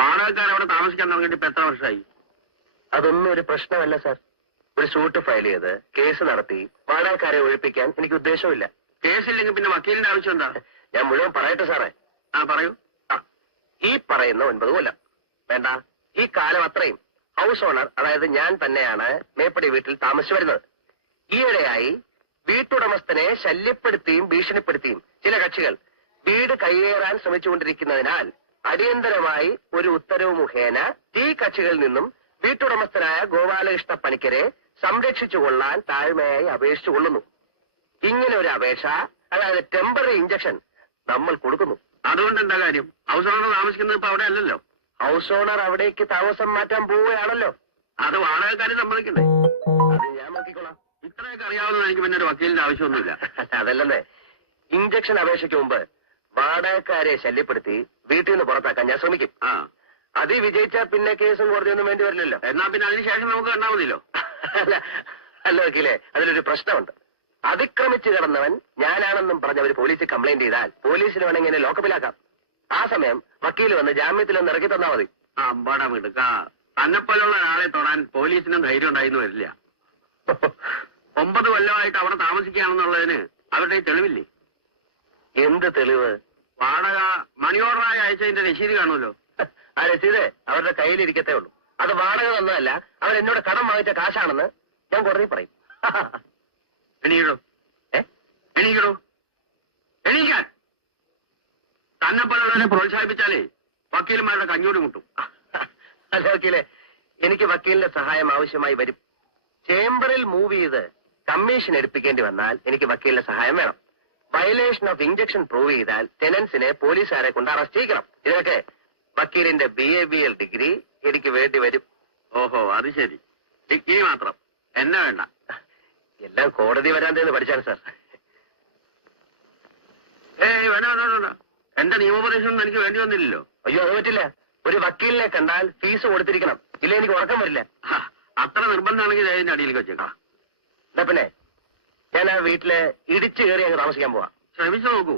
വാടകക്കാർ അവിടെ താമസിക്കാൻ തുടങ്ങിയിട്ട് ഇപ്പൊ എത്ര വർഷമായി? അതൊന്നും ഒരു പ്രശ്നമല്ല സാർ. ഒരു സൂട്ട് ഫയൽ ചെയ്ത് കേസ് നടത്തി വാടകക്കാരെ ഒഴിപ്പിക്കാൻ എനിക്ക് ഉദ്ദേശമില്ല. കേസില്ലെങ്കിൽ പിന്നെ വക്കീലിന്റെ ആവശ്യം എന്താ? ഞാൻ മുഴുവൻ പറയട്ടെ സാറേ. പറയൂ. ഈ പറയുന്ന 9 കൊല്ലം വേണ്ട, ഈ കാലം അത്രയും ഹൗസ് ഓണർ, അതായത് ഞാൻ തന്നെയാണ് മേപ്പടി വീട്ടിൽ താമസിച്ചു വരുന്നത്. ഈയിടെയായി വീട്ടുടമസ്ഥനെ ശല്യപ്പെടുത്തിയും ഭീഷണിപ്പെടുത്തിയും ചില കക്ഷികൾ വീട് കയ്യേറാൻ ശ്രമിച്ചുകൊണ്ടിരിക്കുന്നതിനാൽ അടിയന്തരമായി ഒരു ഉത്തരവ് മുഖേന ഈ കക്ഷികളിൽ നിന്നും വീട്ടുടമസ്ഥനായ ഗോപാലകൃഷ്ണ പണിക്കരെ സംരക്ഷിച്ചുകൊള്ളാൻ താഴ്മയായി അപേക്ഷിച്ചുകൊള്ളുന്നു. ഇങ്ങനെ ഒരു അപേക്ഷ, അതായത് ടെമ്പററി ഇഞ്ചക്ഷൻ നമ്മൾ കൊടുക്കുന്നു. അതുകൊണ്ട് എന്താ കാര്യം? ഹൗസ് ഓണർ താമസിക്കുന്നത് ഇപ്പൊ അവിടെ അല്ലല്ലോ. ഹൗസ് ഓണർ അവിടേക്ക് താമസം മാറ്റാൻ പോവുകയാണല്ലോ. അത് വാടകക്കാരെ സമ്മതിക്കണ്ടേ? അത് ഞാൻ നോക്കിക്കോളാം. ഇത്രയൊക്കെ അറിയാവുന്നത് എനിക്ക് പിന്നെ ഒരു വക്കീലിന്റെ ആവശ്യമൊന്നുമില്ല. അതല്ലെന്നേ, ഇഞ്ചക്ഷൻ അപേക്ഷയ്ക്ക് മുമ്പ് വാടകക്കാരെ ശല്യപ്പെടുത്തി വീട്ടിൽ നിന്ന് പുറത്താക്കാൻ ഞാൻ ശ്രമിക്കും. അത് വിജയിച്ചാൽ പിന്നെ കേസും കോടതിയൊന്നും വേണ്ടി വരില്ലല്ലോ. എന്നാ പിന്നെ അതിനുശേഷം നമുക്ക് കണ്ടാൽ മതിയല്ലോ. അല്ല വക്കീലേ, അതിലൊരു പ്രശ്നമുണ്ട്. അതിക്രമിച്ചു കിടന്നവൻ ഞാനാണെന്നും പറഞ്ഞ് അവർ പോലീസിൽ കംപ്ലൈന്റ് ചെയ്താൽ പോലീസിന് വേണമെങ്കിൽ എന്നെ ലോക്കപ്പിലാക്കാം. ആ സമയം വക്കീൽ വന്ന് ജാമ്യത്തിലൊന്ന് ഇറക്കി തന്നാ മതി. അമ്പാടാ വീടുക്ക, തന്നെപ്പോലുള്ള ഒരാളെ തൊടാൻ പോലീസിനും ധൈര്യം ഉണ്ടായിന്ന് വരില്ല. 9 കൊല്ലമായിട്ട് അവിടെ താമസിക്കുകയാണെന്നുള്ളതിന് അവരുടെ തെളിവില്ലേ? എന്ത് തെളിവ്? വാടക മണി ഓർഡറായി അയച്ചതിന്റെ രസീത് കാണുമല്ലോ. ആ രസീത് അവരുടെ കയ്യിലിരിക്കത്തേ ഉള്ളൂ. അത് വാടക തന്നതല്ല, അവരെന്നോട് കടം വാങ്ങിച്ച കാശാണെന്ന് ഞാൻ കോടതി പറയും. എണീക്കടോ, എണീക്കടോ, എണീക്കാൻ. തന്നെപ്പോലുള്ളവരെ പ്രോത്സാഹിപ്പിച്ചാലേ വക്കീലന്മാരുടെ കഞ്ഞൂടി മുട്ടും. അല്ല വക്കീലെ, എനിക്ക് വക്കീലിന്റെ സഹായം ആവശ്യമായി വരും. ചേംബറിൽ മൂവ് ചെയ്ത് കമ്മീഷൻ എടുപ്പിക്കേണ്ടി വന്നാൽ എനിക്ക് വക്കീലിന്റെ സഹായം വേണം. വയലേഷൻ ഓഫ് ഇഞ്ചക്ഷൻ പ്രൂവ് ചെയ്താൽ ടെനൻസിനെ പോലീസുകാരെ കൊണ്ട് അറസ്റ്റ് ചെയ്യിക്കണം. ഇതിനൊക്കെ വക്കീലിന്റെ BABL ഡിഗ്രി എനിക്ക് വേണ്ടി വരും. ഓഹോ, അത് ശരി. ഡിഗ്രി മാത്രം, എന്നെ വേണ്ട. എല്ലാം കോടതി വരാന്തേന്ന് പഠിച്ചാണ് സാർ. വേണ്ട വേണ്ട വേണ്ട, എന്റെ നിയമോപദേശം എനിക്ക് വേണ്ടി വന്നില്ലല്ലോ. അയ്യോ, അത് പറ്റില്ല. ഒരു വക്കീലിനെ കണ്ടാൽ ഫീസ് കൊടുത്തിരിക്കണം, ഇല്ല എനിക്ക് ഉറക്കം വരില്ല. അത്ര നിർബന്ധമാണെങ്കിൽ അതിന്റെ അടിയിലേക്ക് വെച്ചേക്കാം. എന്നാ പിന്നെ ഞാൻ ആ വീട്ടില് ഇടിച്ചു കയറി അങ്ങ് താമസിക്കാൻ പോവാം. ശ്രമിച്ചു നോക്കൂ.